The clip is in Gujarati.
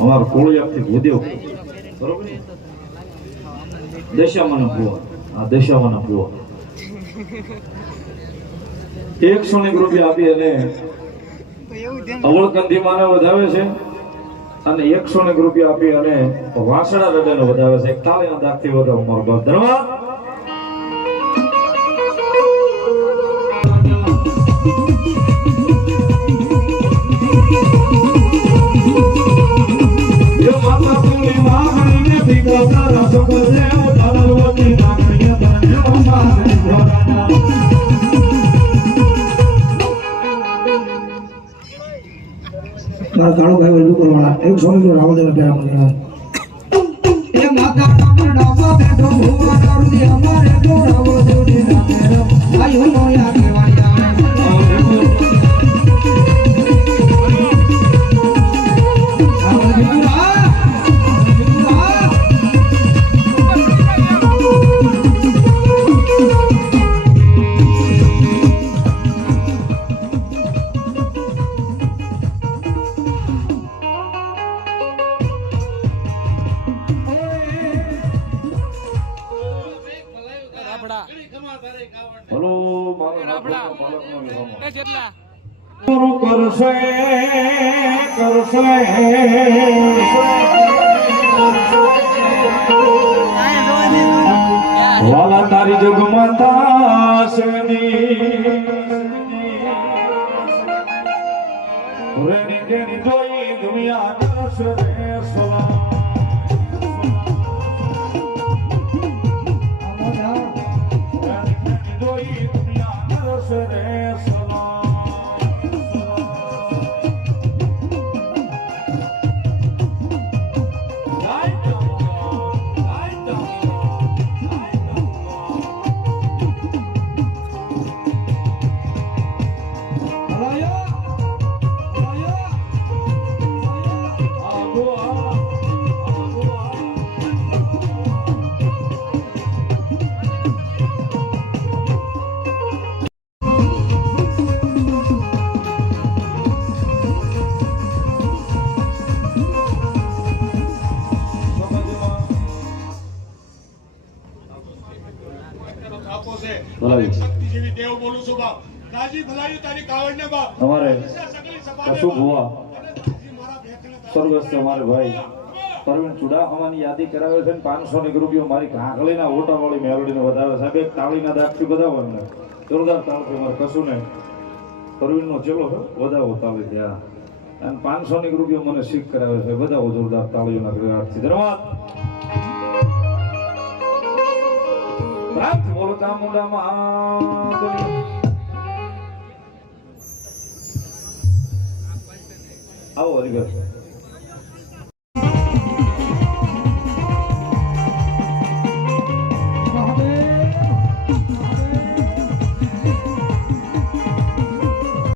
અમારો કોળિયાથી ભૂદેવ બરોબર દશામાનો ભૂવા આ દશામાનો ભૂવા 101 રૂપિયા આપી અને અવળકંદી માને વધાવે છે અને 101 રૂપિયા આપી અને વાસણા રડાને વધાવે છે. તાળીના દાગથી વધાવો મારો બાપ ધન્યવાદ. કાળો ભાઈ વલ્લુ કરવાના એક સમજો રાવદેવ પેરા મંગળા એ માતા કામડા બેઠો ભૂવા કરું અમારે તો રાવદેવ ની રામેરા આયો નો યા કેવાય વાલા તારી જગમાતા શની રેની તેરી જોઈ દુનિયા કરશે રે સોલા જોઈ દુનિયા કરશે રે સોલા યાદી કરાવે છે 500 રૂપિયા મારી કાંકલીના ઓટા વાળી મેલડીને વધારે સાહેબ એક તાળીના દાગથી વધાવો ને જોરદાર તાળથી મારે કશું નહીં પરવીનનો ચેલો છે વધાવો તાળી ત્યાં અને 500 રૂપિયા મને શીખ કરાવે છે વધાવો જોરદાર તાળીઓના હાથથી ધન્યવાદ. પ્રાપ્ત બોલતા મુંડામાં આવો હરિભર